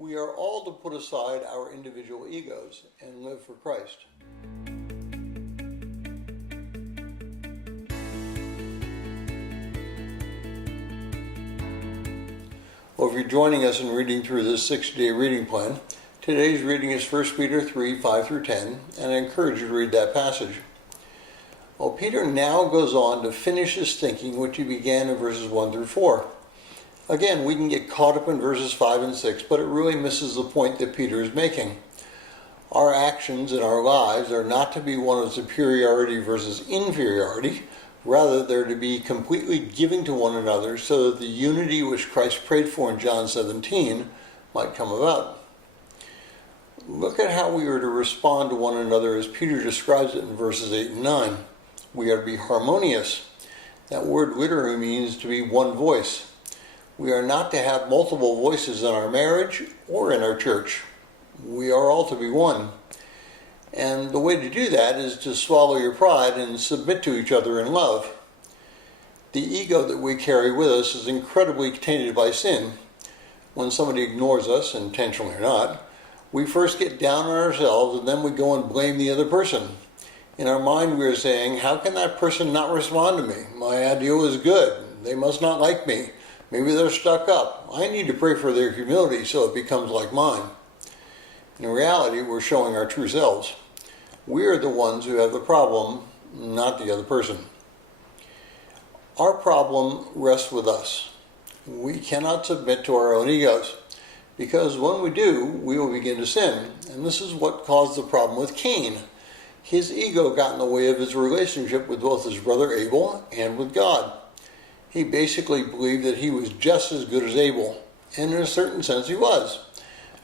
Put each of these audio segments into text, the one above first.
We are all to put aside our individual egos and live for Christ. Well, if you're joining us in reading through this 6-day reading plan, today's reading is 1 Peter 3, 5 through 10, and I encourage you to read that passage. Well, Peter now goes on to finish his thinking, which he began in verses 1 through 4. Again, we can get caught up in verses 5 and 6, but it really misses the point that Peter is making. Our actions in our lives are not to be one of superiority versus inferiority. Rather, they're to be completely giving to one another so that the unity which Christ prayed for in John 17 might come about. Look at how we are to respond to one another as Peter describes it in verses 8 and 9. We are to be harmonious. That word literally means to be one voice. We are not to have multiple voices in our marriage or in our church. We are all to be one. And the way to do that is to swallow your pride and submit to each other in love. The ego that we carry with us is incredibly tainted by sin. When somebody ignores us, intentionally or not, we first get down on ourselves and then we go and blame the other person. In our mind we are saying, how can that person not respond to me? My ideal is good. They must not like me. Maybe they're stuck up. I need to pray for their humility so it becomes like mine. In reality, we're showing our true selves. We are the ones who have the problem, not the other person. Our problem rests with us. We cannot submit to our own egos, because when we do, we will begin to sin. And this is what caused the problem with Cain. His ego got in the way of his relationship with both his brother Abel and with God. He basically believed that he was just as good as Abel, and in a certain sense he was.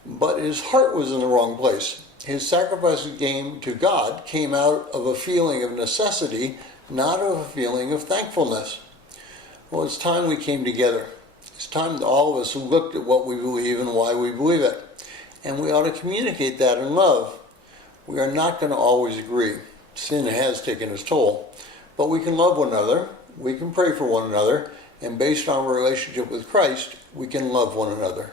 But his heart was in the wrong place. His sacrifice to God came out of a feeling of necessity, not of a feeling of thankfulness. Well, it's time we came together. It's time that all of us looked at what we believe and why we believe it. And we ought to communicate that in love. We are not going to always agree. Sin has taken its toll. But we can love one another, we can pray for one another, and based on our relationship with Christ, we can love one another.